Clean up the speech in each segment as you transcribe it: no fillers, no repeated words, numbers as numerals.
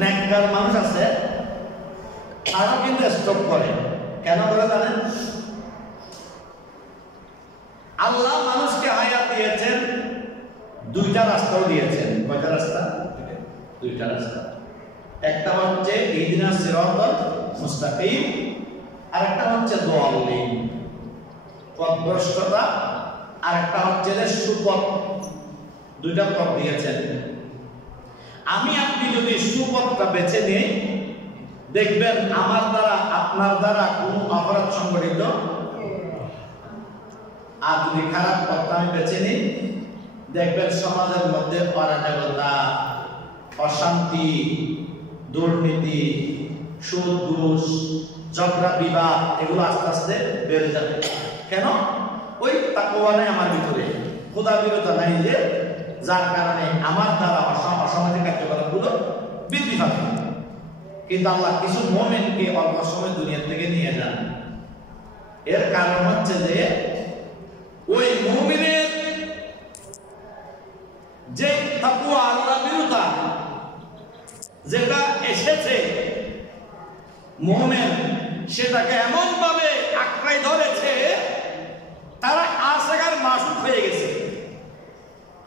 নেককার মানুষ আছে তারা কিন্তু স্টপ করে। কেন করে জানেন? আল্লাহ মানুষকে হায়াত দিয়েছেন, দুইটা রাস্তাও দিয়েছেন। কয়টা রাস্তা? দুইটা রাস্তা। একটা হচ্ছে ইহদিনাস সিরাতাল মুস্তাকিম, আর একটা হচ্ছে দাল্লিন, পথভ্রষ্টতা, আর একটা হচ্ছে সুপথ। দুইটা পথ দিয়েছেন। আমি আপনি যদি সুপথটা বেছে নিই, দেখবেন আমার দ্বারা আপনার দ্বারা কোনো অপরাধ সংঘটিত। আর যদি খারাপ পথটা আমি বেছে নিই, দেখবেন সমাজের মধ্যে অরাজকতা, অশান্তি, দুর্নীতি, সুদ ঘুষ, ঝগড়া বিবাদ এগুলো আস্তে আস্তে বেড়ে যাবে। কেন? ওই তাকওয়া নাই আমার ভিতরে, খোদাবিরতা নাই, যে যার কারণে আমার দ্বারা অসামাজিক কার্যকলাপগুলো বৃদ্ধি পাবে। কিন্তু আল্লাহ কিছু মুমিনকে অল্প সময় দুনিয়া থেকে নিয়ে যান। এর কারণ হচ্ছে যে ওই মুমিনের যে তাকওয়া, আল্লাহভীরুতা যেটা এসেছে, মুমিন সেটাকে এমন ভাবে আঁকড়াই ধরেছে, তারা আশিকার মাসুক হয়ে গেছে।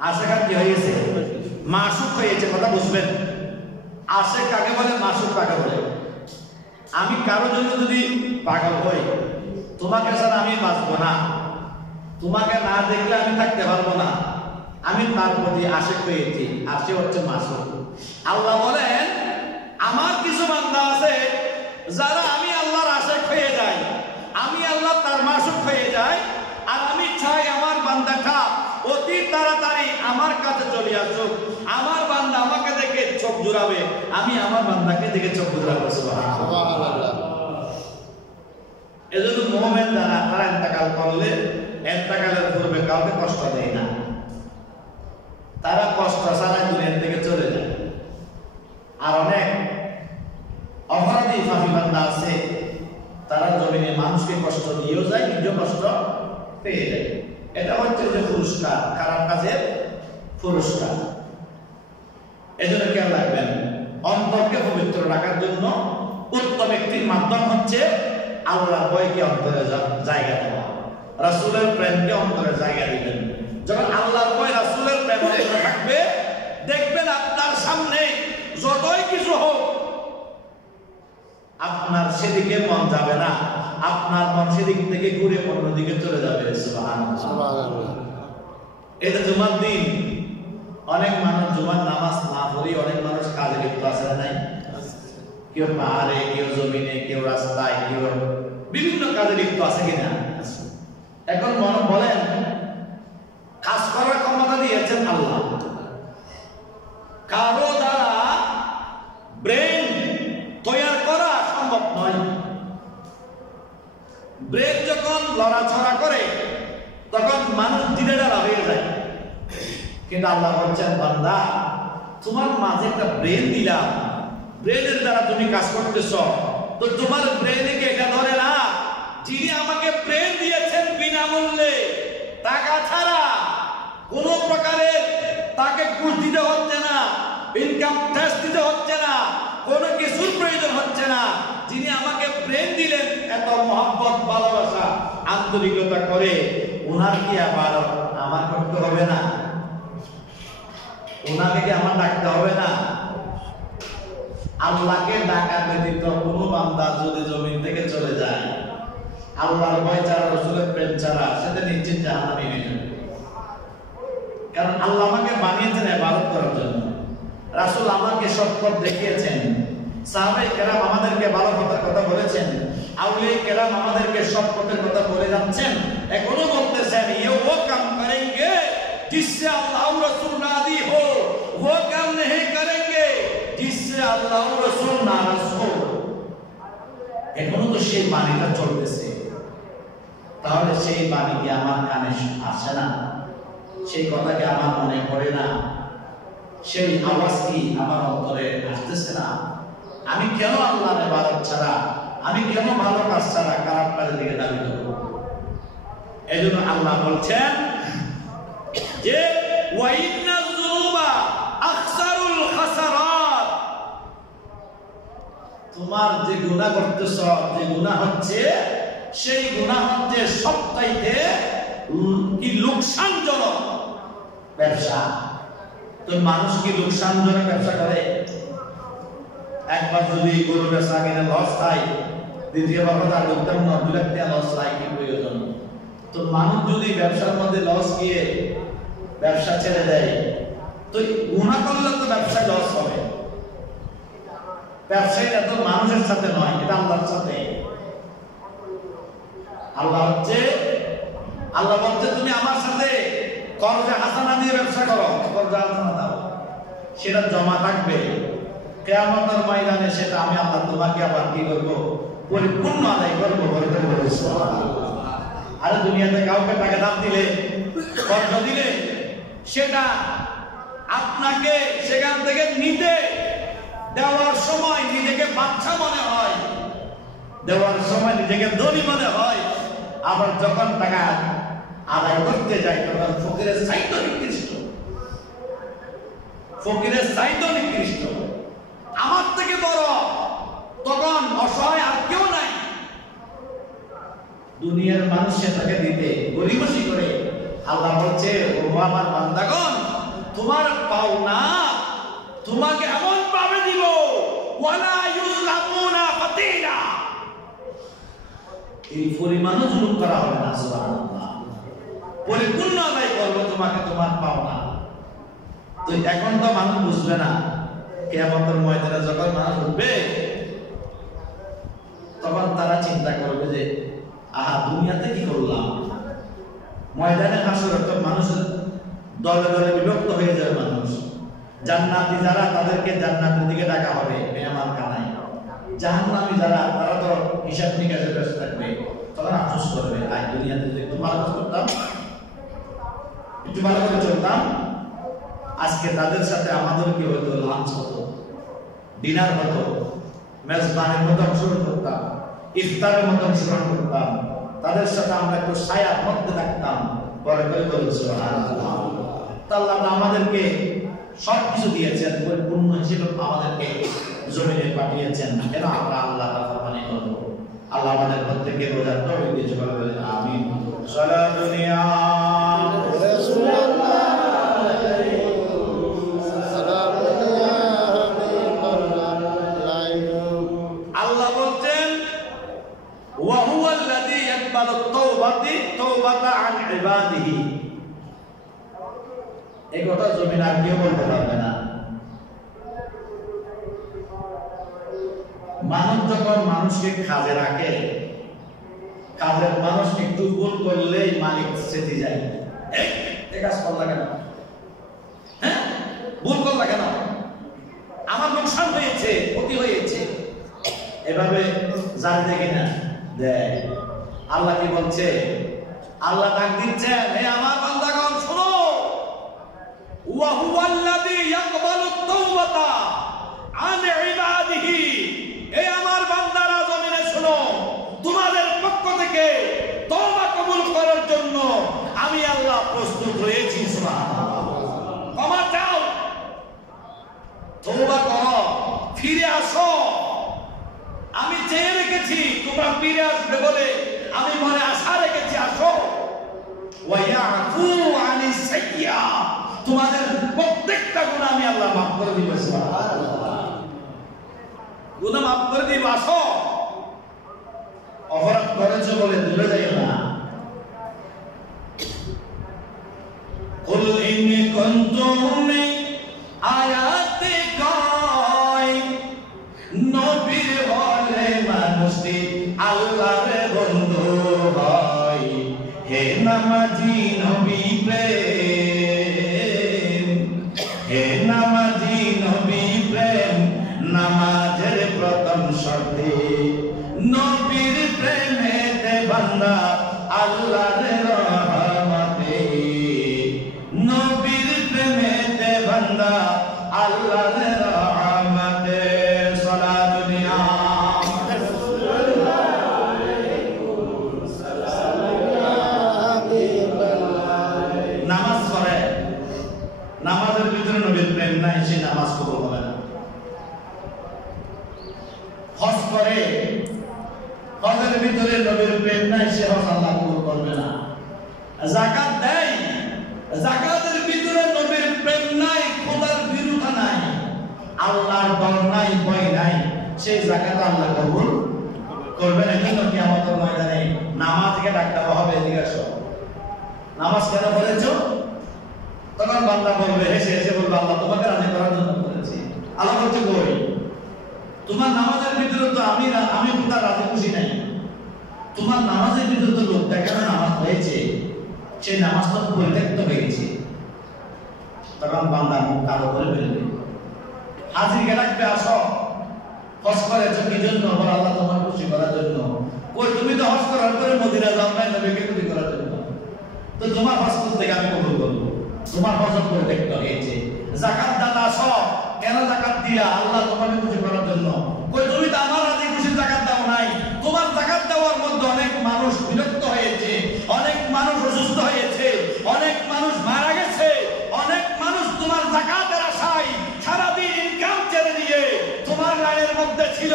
আশিকার কি হয়ে গেছে? মাসুক হয়েছে। কথা বুঝবেন? আশিক কাকে বলে, মাসুক কাকে বলে? আমি কারো জন্য যদি পাগল হই, তোমাকে ছাড়া আমি বাঁচবো না, তোমাকে না দেখলে আমি থাকতে পারবো না, আমি তার প্রতি আশিক হয়েছি, আর সে হচ্ছে মাসুক। আল্লাহ বলেন আমার কিছু বান্দা আছে যারা আমি আল্লাহর আশিক হয়ে যাই, আমি আল্লাহ তার মাসুক হয়ে যাই, আর আমি চাই আমার বান্দাটা অতি তাড়াতাড়ি আমার কাছে চলে আসুক। আমার বান্দা আমাকে দেখে চোখ জুড়াবে, আমি আমার বান্দাকে দেখে চোখ জুড়াবো। সুবহানাল্লাহ। এজন্য মুমিন যারা তারা ইন্তেকাল করলে ইন্তেকালের পূর্বে কাউকে কষ্ট দেয় না, তারা কষ্ট ছাড়াই দুনিয়া থেকে চলে যায়। আর অনেক অপরাধী ফাঁসিবান্দা আছে, তারা জমিনে মানুষকে কষ্ট দিয়েও যায়, নিজেও কষ্ট পেয়ে যায়। এটা হচ্ছে যে পুরস্কার, খারাপ কাজের পুরস্কার। এজন্য খেয়াল রাখবেন, অন্তরকে পবিত্র রাখার জন্য উত্তম একটি মাধ্যম হচ্ছে আল্লাহর ভয়কে অন্তরে জায়গা দেওয়া, রাসূলের প্রেমকে অন্তরে জায়গা দিবেন। যখন আল্লাহর ভয়, রাসূলের প্রেম অন্তরে থাকবে, দেখবেন আপনার সামনে যতই কিছু হোক আপনার সেদিকে মন যাবে না, আপনার মন সেদিক থেকে ঘুরে অন্যদিকে চলে যাবে। সুবহানাল্লাহ। এটা জুমার দিন, অনেক মানুষ জুমার নামাজ না পড়ে অনেক মানুষ কাজে লিপ্ত আছে না নাই? কেউ পাহাড়ে, কেউ জমিনে, কেউ রাস্তায়, কেউ বিভিন্ন কাজে লিপ্ত আছে কিনা? এখন মনে বলেন, কাজ করার ক্ষমতা দিয়েছেন আল্লাহ, কারো দ্বারা ব্রেন তৈরি করা সম্ভব নয়। ব্রেন যখন লড়াছড়া করে তখন মানুষ দিনে ডালা হয়ে যায়। কিন্তু আল্লাহ বলছেন, বান্দা তোমার মাঝে একটা ব্রেন দিলাম, ব্রেনের দ্বারা তুমি কাজ করতেছ, তো তোমার ব্রেনে কি এটা ধরে না যিনি আমাকে ব্রেন দিয়েছেন বিনামূল্যে, টাকা ছাড়া, কোন প্রকারের তাকে ঘুষ দিতে হচ্ছে না, ইনকাম ট্যাক্স দিতে হচ্ছে না, কোনো কিছুর প্রয়োজন হচ্ছে না, যিনি আমাকে ব্রেন দিলেন, এত মহব্বত, ভালোবাসা, আন্তরিকতা করে, ওনার কি আবার আমার করতে হবে না? ওনাকে কি আমার ডাকতে হবে না? আল্লাহকে ডাকা ব্যতীত কোনো বান্দা যদি জমিন থেকে চলে যায়, আল্লাহর ভয় ছাড়া, রাসূলের প্রেম ছাড়া, সেটা নিশ্চিত জাহান্নামে হয়ে যাবে। কারণ আল্লাহ আমাকে বানিয়েছেন ইবাদত করার জন্য, রাসূল আমাকে সৎ পথ দেখিয়েছেন, সাহাবায়ে কেরাম আমাদেরকে ভালো কথা বলেছেন, আউলিয়া কেরাম আমাদেরকে সৎ পথের কথা বলে যাচ্ছেন। এখনো বলতেছেন, ये वो काम करेंगे जिससे अल्लाह और रसूल राजी हो, वो काम नहीं करेंगे जिससे अल्लाह और रसूल नाराज हो। এখনো তো সেই বাণীটা চলতেছে, তাহলে সেই বাণী কি আমার কানে আসে না? সেই কথা কি আমার মনে পড়ে না? সেই আওয়াজ কি আমার অন্তরে আসতেছে না? আমি কেন আল্লাহর ইবাদত ছাড়া, আমি কেন ভালো কাজ ছাড়া খারাপ কাজের দিকে ধাবিত হব? এজন্য আল্লাহ বলছেন যে ওয়া ইন্নাজ যুনুবা আকসারুল খাসারাত, তোমার যে গুনাহ করতেছ, যে গুনাহ হচ্ছে, সেই গুনাহ হচ্ছে সবচাইতে কি লোকসানজনক ব্যবসা। তো মানুষ কি লোকসানজনক ব্যবসা করে? একবার যদি গরু ব্যবসা কিনে লস খায়, দ্বিতীয়বার তার উত্তম না 2 লাখ টাকা লস খায়, কি প্রয়োজন? তো মানুষ যদি ব্যবসার মধ্যে লস গিয়ে ব্যবসা ছেড়ে দেয়, তো গুনাহ করলে তো ব্যবসায় লস হবে। ব্যবসায়ীরা তো মানুষের সাথে নয়, এটা আল্লাহর সাথে। আল্লাহ বলছে তুমি আমার সাথে কর্জে হাসানা দিয়ে ব্যবসা করো, কর্জে হাসানা দাও, সেটা জমা থাকবে কিয়ামতের ময়দানে, সেটা আমি আল্লাহ তোমাকে আবার কি করব? পরিপূর্ণ আদায় করবো। আরে দুনিয়াতে কাউকে টাকা দাম দিলে, কর্জ দিলে, সেটা আপনাকে সেখান থেকে নিতে দেওয়ার সময় নিজেকে বাচ্চা মনে হয়, দেওয়ার সময় নিজেকে ধনী মনে হয়, আবার যখন টাকা আদায় করতে যায় তখন ফকিরের চাইতে নিকৃষ্ট, ফকিরের চাইতে নিকৃষ্ট, আমার থেকে বড়, তখন অসহায় আর কেউ নাই। দুনিয়ার মানুষ সেটাকে দিতে গরিবসি করে। আল্লাহ বলছে, ও আমার বান্দাগণ, তোমার পাওনা তোমাকে এমন ভাবে দিব, ওয়ালা ইউযলামুনা ফাতিলা, এই পরিমাণও জুলুম করা হবে না। সুবহানাল্লাহ, পরিপূর্ণ আদায় করব তোমাকে তোমার পাওনা। তো এখন তো মানুষ বুঝবে না, কিয়ামতের ময়দানে যখন মানুষ উঠবে, তখন তারা চিন্তা করবে যে আহা দুনিয়াতে কি করলাম। ময়দানে হাসরে তো মানুষের দলে দলে বিভক্ত হয়ে যাবে মানুষ। জান্নাতি যারা, তাদেরকে জান্নাতের দিকে ডাকা হবে মেহমান খানায়। জাহান্নামী যারা, তারা তো হিসাব নিকাশে ব্যস্ত থাকবে, তখন আফসোস করবে, আজ দুনিয়াতে যদি একটু ভালো করতাম, একটু ভালো করে চলতাম, আজকে তাদের সাথে আমাদের কি হতো? লাঞ্চ হতো, ডিনার হতো, মেজবানের মতো অংশগ্রহণ করতাম, ইফতারের মতো অংশগ্রহণ করতাম, তাদের সাথে আমরা একটু ছায়ার মধ্যে থাকতাম। পরে করে বলেছিল আল্লাহ আমাদেরকে সবকিছু দিয়েছেন, পরিপূর্ণ হিসেবে আমাদেরকে জমিনে পাঠিয়েছেন, কেন আমরা আল্লাহ ফরমানি করব। আল্লাহ আমাদের প্রত্যেককে বোঝার তৌফিক দিয়ে জবাব বলেন আমিন। সারা দুনিয়া আল্লাহ বলছেন, ওয়া হুয়াল্লাযী ইয়াকবালু তাওবাতা আন ইবাদিহি। এই কথা জমিন আর কেউ বলতে পারবে না। মানুষ যখন মানুষকে কাজে রাখে, কাজের মানুষ একটু ভুল করলেই মালিক চেতে যায়, এই কাজ করলা কেন, হ্যাঁ ভুল করলা কেন, আমার লোকসান হয়েছে, ক্ষতি হয়েছে, এভাবে জানি দেখি না দেয়। আল্লাহ কি বলছে? আল্লাহ ডাক দিচ্ছেন, হে আমার বান্দাগণ শোনো, ওয়া হুয়াল্লাযী ইয়াকবালু তাওবাতা আন ইবাদিহি। এই আমার বান্দারা জমিনে শোনো, তোমাদের পক্ষ থেকে তওবা কবুল করার জন্য আমি আল্লাহ প্রস্তুত রয়েছি। সুবহানাল্লাহ, ক্ষমা চাও, তওবা করো, ফিরে আসো। আমি চেয়ে রেখেছি তোমরা ফিরে আসবে বলে, আমি মনে আশা রেখেছি, আসো। ওয়া ইয়াফু আনিস সাইয়্যা, তোমাদের প্রত্যেকটা গুনাহ আমি আল্লাহ মাফ করে দিব। সুবহানাল্লাহ, গুনাহ মাফ করে দিব, আসো। অপরাধ করেছো বলে দূরে যাইও না। কুল ইন কুনতুম আয়াতে গায়, নবীর হলে মানুষটি আল্লাহর বন্ধু হয়। হে নামাজি নবী প্রেম, হে নামাজি নবী প্রেম, নামাজের প্রথম শর্তে নবীর প্রেমেতে বান্দা হজ করে, হজের ভিতরে নবীর প্রেম নাই, সে হজ আল্লাহ কবুল করবে না। যাকাত দেয়, যাকাতের ভিতরে নবীর প্রেম নাই, খোদার বিরুদ্ধে নাই, আল্লাহর ডর নাই, ভয় নাই, সেই যাকাত আল্লাহ কবুল করবে না। কিন্তু কিয়ামতের ময়দানে নামাজকে ডাক দেওয়া হবে, এদিকে আসো, নামাজ কেন বলেছো? তখন বান্দা বলবে, হেসে হেসে বলবে, আল্লাহ তোমাকে রাজি করার জন্য বলেছি। আল্লাহ বলছে, কই তোমার নামাজের ভিতরে তো আমি খোদার রাজি খুশি নাই। তোমার নামাজের ভিতরে তো লোক দেখানো নামাজ হয়েছে, সেই নামাজ তো পরিত্যক্ত হয়ে গেছে। তখন বান্দা মুখ কালো করে ফেলবে, হাজিরকে ডাকবে, আসো, হজ করেছো কি জন্য? আল্লাহ তোমার খুশি করার জন্য। কই তুমি তো হজ করার পরে মদিনা যাও নাই নবীকে খুশি করার জন্য, তো তোমার হজ থেকে আমি কবুল করবো, তোমার হজ পরিত্যক্ত হয়েছে। যাকাত দাতা, আসো, কেন যাকাত দিলা? আল্লাহ তোমাকে খুশি করার জন্য। কই তুমি তো আমার রাজি খুশি যাকাত দাও নাই। তোমার যাকাত দেওয়ার মধ্যে অনেক মানুষ বিরক্ত হয়েছে, অনেক মানুষ অসুস্থ হয়েছে, অনেক মানুষ মারা গেছে, অনেক মানুষ তোমার যাকাতের আশায় সারাদিন ইনকাম ছেড়ে দিয়ে তোমার লাইনের মধ্যে ছিল।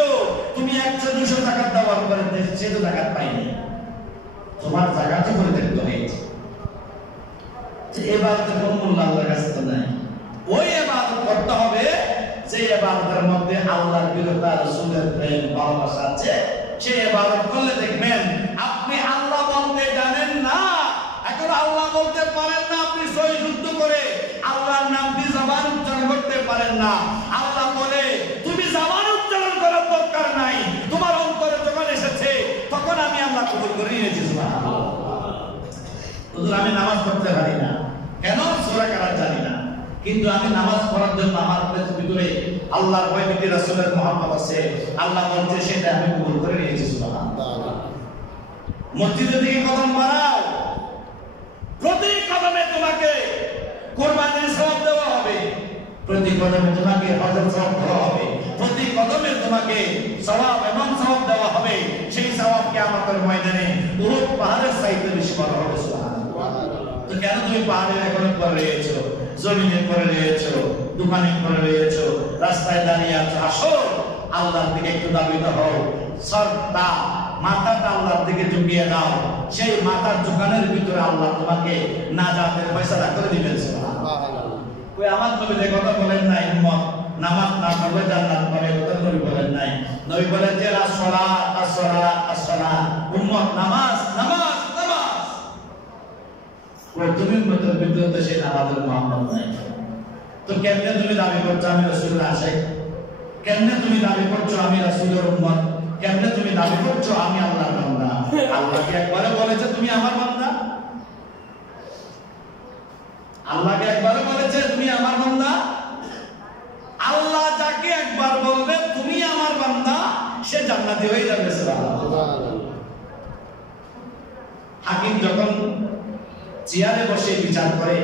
তুমি 100-200 যাকাত দেওয়ার পরে সে তো যাকাত পাইনি, তোমার যাকাতও পরিত্যক্ত হয়েছে। এবার তো কোন মূল্য আল্লাহর কাছে তো নাই। ওই ইবাদত করতে হবে যে ইবাদতের মধ্যে আল্লাহর বিরুদ্ধে রাসূলের প্রেম ভালোবাসা আছে। সেই ইবাদত করলে দেখবেন আপনি আল্লাহ বলতে জানেন না, এখন আল্লাহ বলতে পারেন না, আপনি সহি শুদ্ধ করে আল্লাহর নামটি জবান উচ্চারণ করতে পারেন না। আল্লাহ বলে তুমি জবান উচ্চারণ করার দরকার নাই, তোমার অন্তরে যখন এসেছে তখন আমি আল্লাহ কবুল করে নিয়েছি। সুবহানাল্লাহ। হুজুর আমি নামাজ পড়তে পারি না, কেন? সূরা কারাত জানি না, কিন্তু আমি নামাজ পড়ার জন্য আমার ভিতরে আল্লাহর ভয় ভীতি রাসূলের মহব্বত আছে, আল্লাহ বলছে সেটা আমি কবুল করে নিয়েছি। সুবহানাল্লাহ। মসজিদের দিকে কদম বাড়াও, প্রতি কদমে তোমাকে কুরবানির সওয়াব দেওয়া হবে, প্রতি কদমে তোমাকে হজের সওয়াব দেওয়া হবে, প্রতি কদমে তোমাকে সওয়াব এবং সওয়াব দেওয়া হবে। সেই সওয়াব কিয়ামতের ময়দানে উহুদ পাহাড়ের চাইতে বেশি বড় হবে। সুবহানাল্লাহ। তো কেন তুমি পাহাড়ের এখন পরে রয়েছো, জমিনের পরে রয়েছো, দোকানে পরে রয়েছো, রাস্তায় দাঁড়িয়ে আছো? আসো, আল্লাহর দিকে একটু দাবিত হও, সরটা মাথাটা আল্লাহর দিকে ঝুঁকিয়ে দাও, সেই মাথার ঝুঁকানোর ভিতরে আল্লাহ তোমাকে নাজাতের ফয়সালা করে দিবেন। সুবহানাল্লাহ। ওই আমার নবী যে কথা বলেন নাই, উম্মত নামাজ না পড়লে জান্নাত পাবে, কথা নবী বলেন নাই। নবী বলেন যে আসসালাত আসসালাত আসসালাত, উম্মত নামাজ নামাজ নামাজ। ওই তুমি উম্মতের ভিতরে তো সেই নামাজের মহব্বত নাই, তো কেমনে তুমি দাবি করছো আমি রাসূলের আশিক? কেমনে তুমি দাবি করছো আমি রাসূলের উম্মত? কেমনে তুমি দাবি করছো আমি আল্লাহর বান্দা? আল্লাহ কি একবারে বলেছে তুমি আমার বান্দা? আল্লাহ কি একবারে বলেছে তুমি আমার বান্দা? আল্লাহ যাকে একবার বলবে তুমি আমার বান্দা, সে জান্নাতি হয়ে যাবে। সুবহানাল্লাহ। হাকিম যখন চেয়ারে বসে বিচার করে,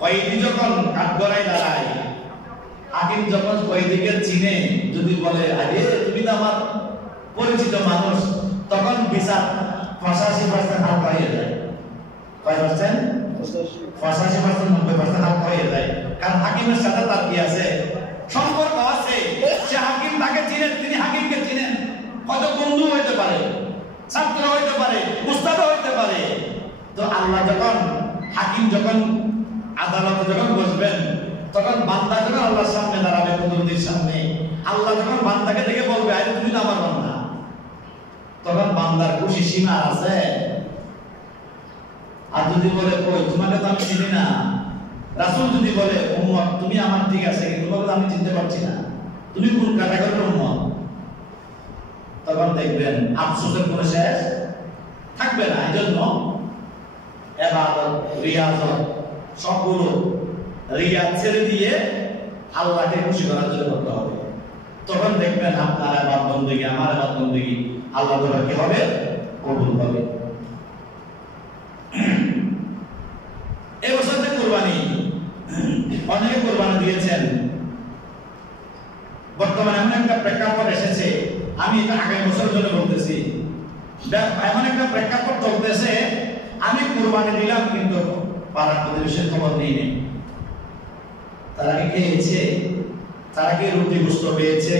কয়েদি যখন কাঠগড়ায় দাঁড়ায়, হাকিম যখন কয়েদিকে চিনে যদি বলে আরে তুমি তো আমার পরিচিত মানুষ, তখন বিচার 85% হালকা হয়ে যায়। কয় পার্সেন্ট? 85%, 90% হালকা হয়ে যায়। কারণ হাকিমের সাথে তার কি আছে? সম্পর্ক আছে। সে হাকিম তাকে চিনেন, তিনি হাকিমকে চিনেন। হয়তো বন্ধু হইতে পারে, ছাত্র হইতে পারে, উস্তাদ হইতে পারে। তো আল্লাহ যখন হাকিম যখন আদালতে যখন বসবেন, তখন বান্দা যখন আল্লাহর সামনে দাঁড়াবে, কুদরতের সামনে, আল্লাহ যখন বান্দাকে দেখে বলবে আরে তুমি তো আমার বান্দা, তখন বান্দার খুশি সীমা আছে। আর যদি বলে কই তোমাকে তো আমি চিনি না, রাসূল যদি বলে উম্মত তুমি আমার ঠিক আছে কিন্তু তোমাকে আমি চিনতে পারছি না, তুমি কোন ক্যাটাগরির উম্মত, তখন দেখবেন আফসোসের কোনো শেষ থাকবে না। এজন্য ইবাদত, রিয়াজত সবগুলো রিয়া ছেড়ে দিয়ে আল্লাহকে খুশি করার জন্য করতে হবে। তখন দেখবেন আপনার ইবাদত বندگی, আমার ইবাদত বندگی আল্লাহ তাআলা কি হবে? কবুল হবে। এই বছর যে কুরবানি, অনেকে কুরবানি দিয়েছেন। বর্তমানে এমন একটা প্রেক্ষাপট এসেছে, আমি এটা আগামী বছরের জন্য বলতেছি, এমন একটা প্রেক্ষাপট চলতেছে, আমি কুরবানি দিলাম কিন্তু পাড়া প্রতিবেশীর খবর নেই। তারা কি খেয়েছে? তারা কি রুটি গোশত পেয়েছে?